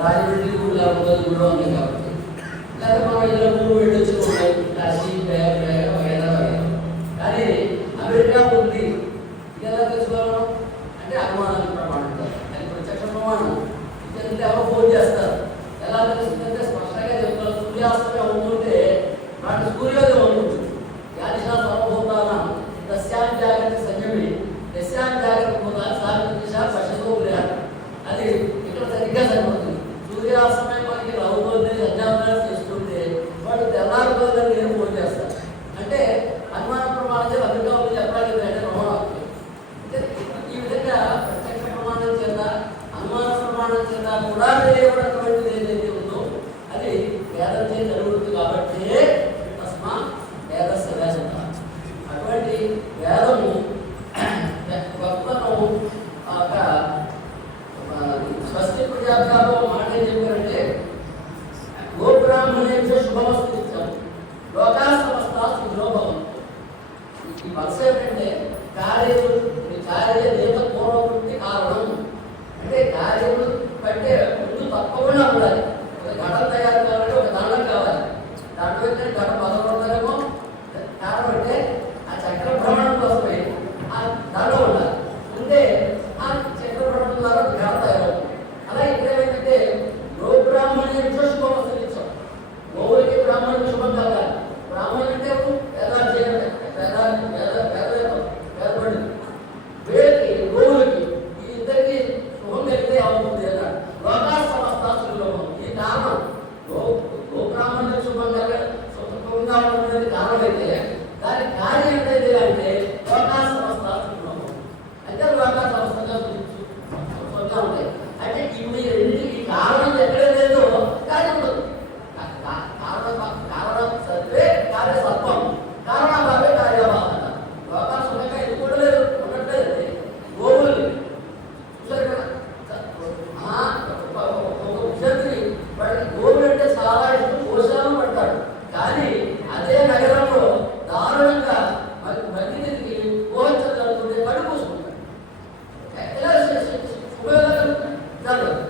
రాజమండ్రి కూడా లేకపోతే కూడా ఉంది కాబట్టి లేదా మనం ఇళ్ళకు వెళ్ళొచ్చు కాశీ కానీ అమెరికా ఉంది ఎలా తెలుసుకోవాలి అంటే అనుమానాలు ప్రమాణం అది ప్రత్యక్ష ప్రమాణం ఎందుకంటే ఎవరు ఫోన్ చేస్తారు ఎలా తెలుస్తుందంటే కూడా తెలియబడినటువంటిది ఏదైతే జరుగుతుంది కాబట్టి తస్మా వేద సవేదత అటువంటి వేదము గొప్పను ఒక స్వస్తి ప్రజాభ్యాలో మాట ఏం చెప్పారంటే గోబ్రాహ్మణే శుభమస్తు ఇచ్చాము లోకా సమస్త శుభ్రోభవం ఈ మనసు ఏంటంటే కార్యములు కార్య దేవత కారణం. అంటే కార్యములు పెట్టే ముందు తప్పకుండా ఉండాలి గడలు తయారు Well, that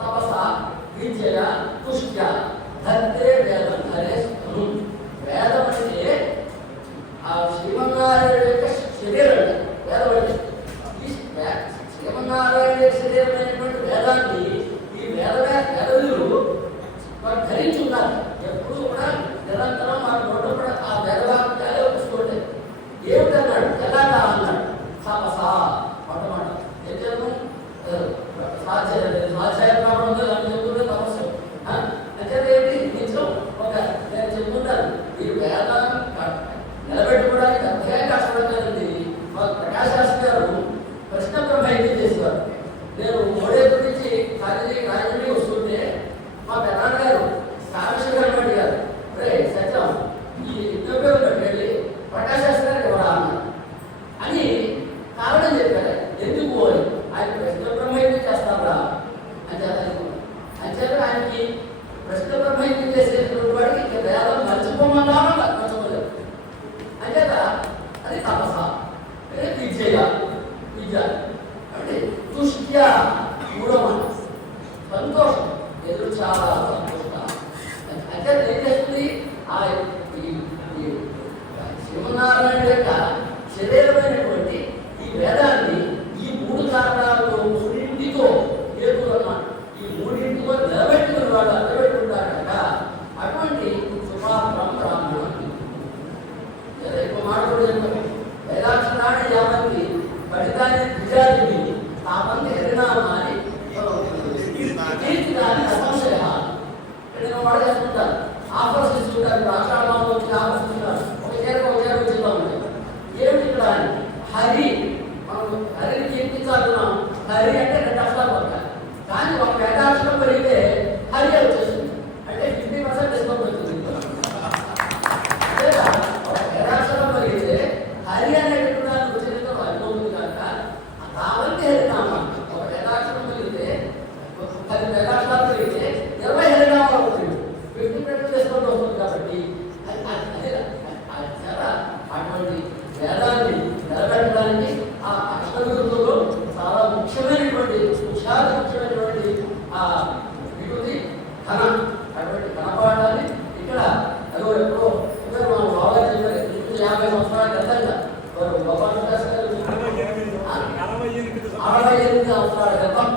तपसा विद्यया पुष्ट्या धत्ते वेदं धरे ఎదురు చాలా శివనారాయణ యొక్క శరీరమైనటువంటి ఈ వేదాన్ని that the ayrı taraflarda. Bak